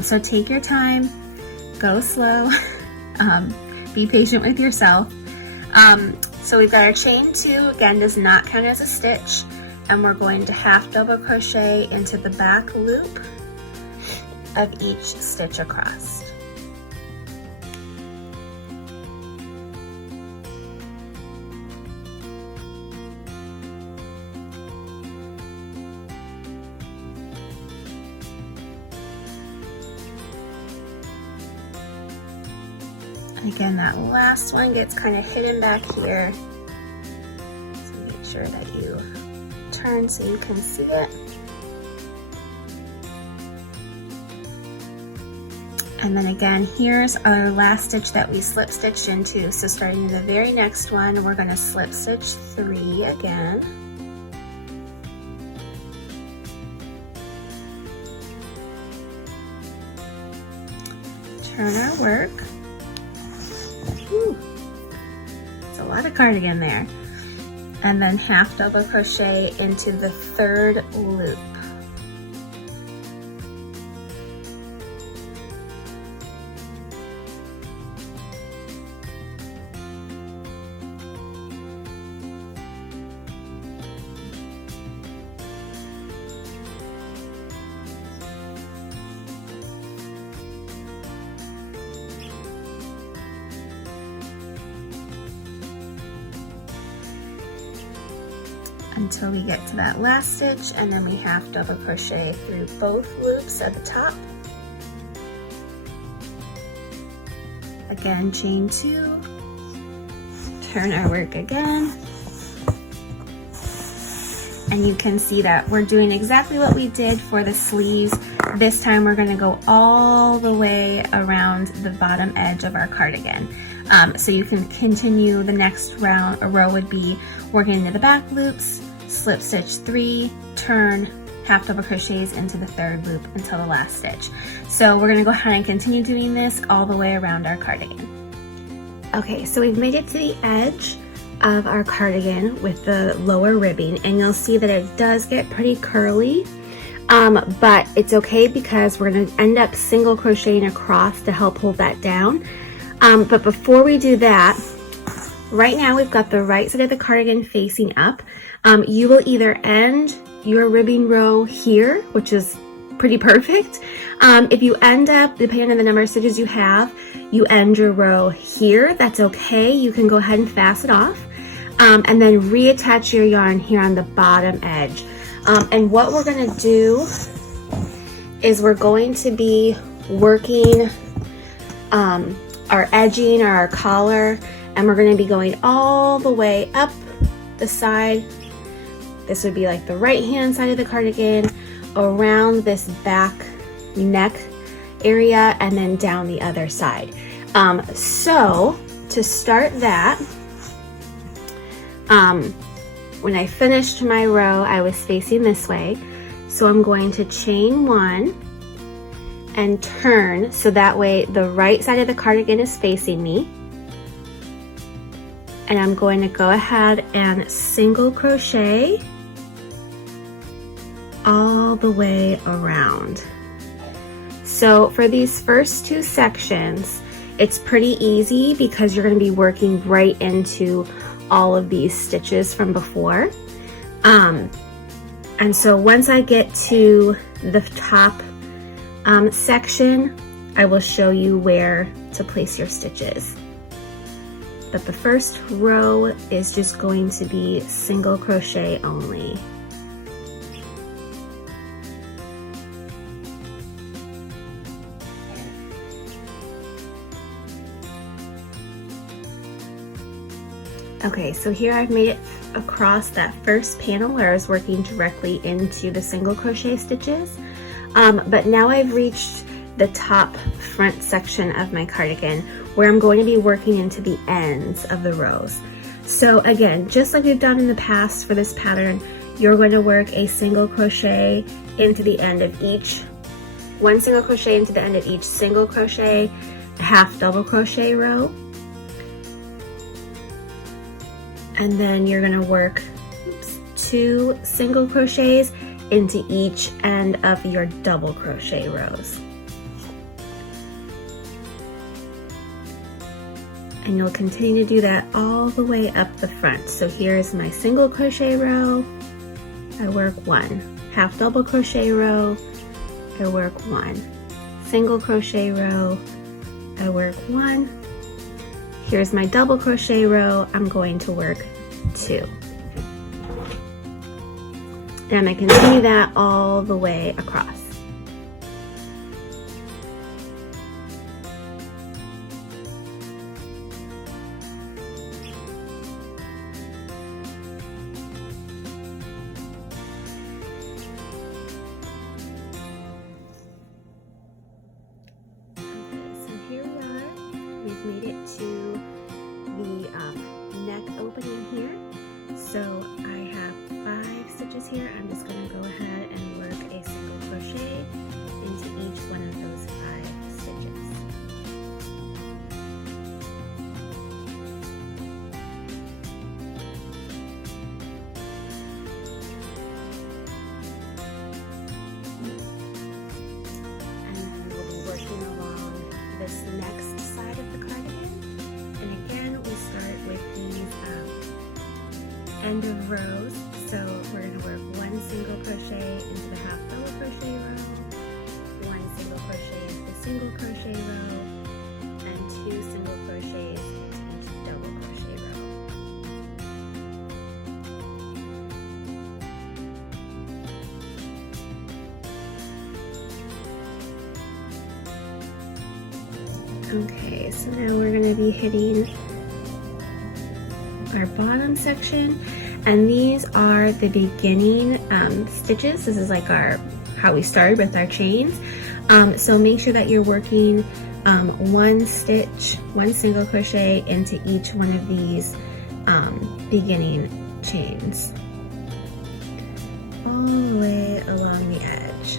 So take your time, go slow, be patient with yourself. So we've got our chain 2, again does not count as a stitch, and we're going to half double crochet into the back loop of each stitch across. Again, that last one gets kind of hidden back here. So make sure that you turn so you can see it. And then again, here's our last stitch that we slip stitched into. So starting in the very next one, we're going to slip stitch 3 again. Turn our work. Whew. It's a lot of cardigan there. And then half double crochet into the 3rd loop. Until we get to that last stitch, and then we half double crochet through both loops at the top. Again, chain 2, turn our work again, and you can see that we're doing exactly what we did for the sleeves. This time we're going to go all the way around the bottom edge of our cardigan. So you can continue the next round. A row would be working into the back loops, slip stitch 3, turn, half double crochets into the 3rd loop until the last stitch. So we're going to go ahead and continue doing this all the way around our cardigan. Okay, so we've made it to the edge of our cardigan with the lower ribbing, and you'll see that it does get pretty curly, but it's okay because we're going to end up single crocheting across to help hold that down. But before we do that, right now we've got the right side of the cardigan facing up. You will either end your ribbing row here, which is pretty perfect. If you end up, depending on the number of stitches you have, you end your row here, that's okay. You can go ahead and fasten off, and then reattach your yarn here on the bottom edge. And what we're gonna do is we're going to be working our edging or our collar, and we're going to be going all the way up the side. This would be like the right hand side of the cardigan, around this back neck area, and then down the other side. So to start that, when I finished my row, I was facing this way, so I'm going to chain 1 and turn, so that way the right side of the cardigan is facing me, and I'm going to go ahead and single crochet all the way around. So for these first 2 sections, it's pretty easy because you're going to be working right into all of these stitches from before. And so once I get to the top section, I will show you where to place your stitches. But the first row is just going to be single crochet only. Okay, so here I've made it across that first panel where I was working directly into the single crochet stitches. But now I've reached the top front section of my cardigan where I'm going to be working into the ends of the rows. So again, just like we've done in the past for this pattern, you're going to work a single crochet into the end of each, 1 single crochet into the end of each single crochet, half double crochet row. And then you're going to work 2 single crochets into each end of your double crochet rows. And you'll continue to do that all the way up the front. So here's my single crochet row, I work 1, half double crochet row, I work 1, single crochet row, I work 1, here's my double crochet row, I'm going to work 2. And I'm going to continue that all the way across. here, I'm just going to go ahead and work a single crochet into each one of those 5 stitches. And then we'll be working along this next side of the cardigan. And again, we start with these end of rows. So we're going to work 1 single crochet into the half double crochet row, 1 single crochet into the single crochet row, and 2 single crochets into each double crochet row. Okay, so now we're going to be hitting our bottom section, and these are the beginning stitches. This is like how we started with our chains. So make sure that you're working 1 stitch, 1 single crochet into each one of these beginning chains all the way along the edge.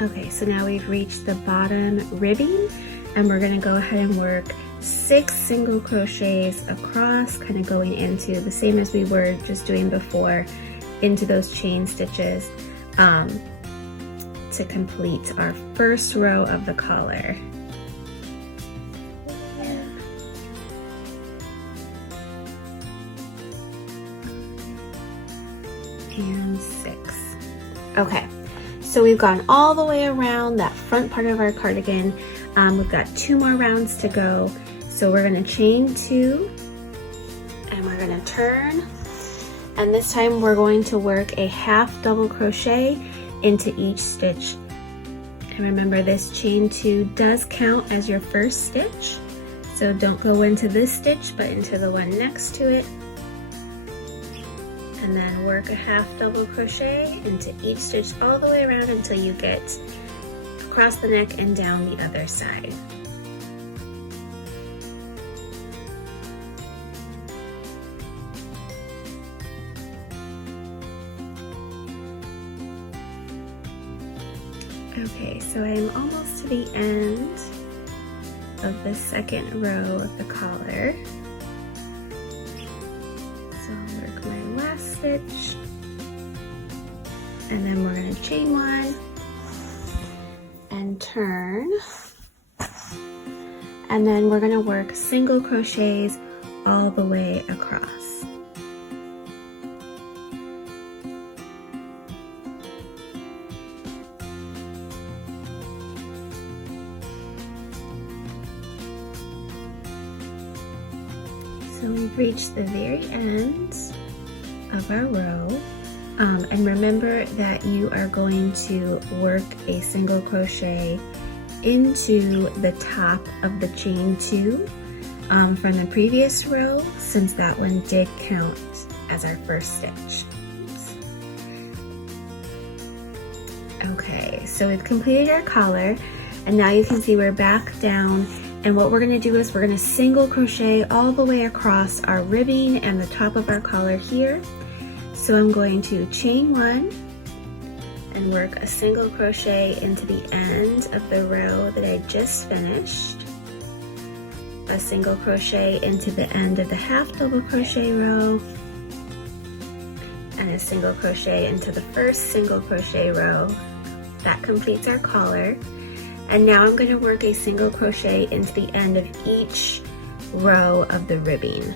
Okay, so now we've reached the bottom ribbing, and we're going to go ahead and work 6 single crochets across, kind of going into the same as we were just doing before, into those chain stitches to complete our first row of the collar. And 6. Okay. So we've gone all the way around that front part of our cardigan. We've got 2 more rounds to go. So we're going to chain 2 and we're going to turn. And this time we're going to work a half double crochet into each stitch. And remember, this chain 2 does count as your first stitch. So don't go into this stitch, but into the one next to it. And then work a half double crochet into each stitch all the way around until you get across the neck and down the other side. Okay, so I'm almost to the end of the second row of the collar. So I'll work my last stitch, and then we're going to chain 1 and turn, and then we're going to work single crochets all the way across. So we've reached the very end of our row, and remember that you are going to work a single crochet into the top of the chain 2 from the previous row, since that one did count as our first stitch. Oops. Okay, so we've completed our collar, and now you can see we're back down. And what we're going to do is we're going to single crochet all the way across our ribbing and the top of our collar here. So I'm going to chain 1 and work a single crochet into the end of the row that I just finished, a single crochet into the end of the half double crochet row, and a single crochet into the first single crochet row. That completes our collar. And now I'm going to work a single crochet into the end of each row of the ribbing.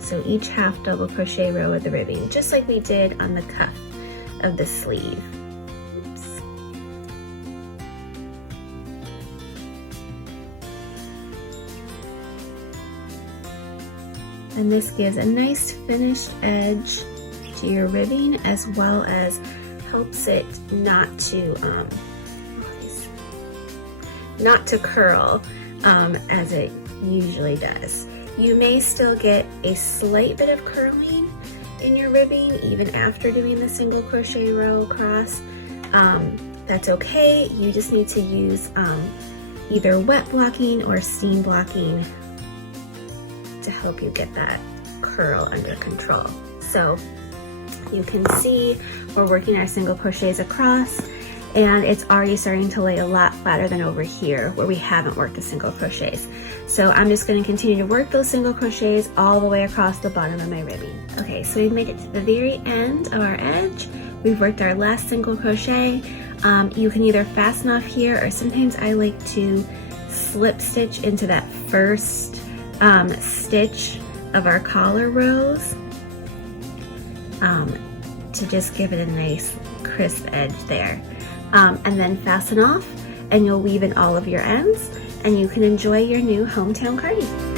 So each half double crochet row of the ribbing, just like we did on the cuff of the sleeve. Oops. And this gives a nice finished edge to your ribbing, as well as helps it not to curl as it usually does. You may still get a slight bit of curling in your ribbing even after doing the single crochet row across. That's okay. You just need to use either wet blocking or steam blocking to help you get that curl under control. So you can see we're working our single crochets across, and it's already starting to lay a lot flatter than over here where we haven't worked the single crochets. So I'm just going to continue to work those single crochets all the way across the bottom of my ribbing. Okay, so we've made it to the very end of our edge. We've worked our last single crochet. You can either fasten off here, or sometimes I like to slip stitch into that first stitch of our collar rows to just give it a nice crisp edge there. And then fasten off, and you'll weave in all of your ends, and you can enjoy your new Home Town Cardi.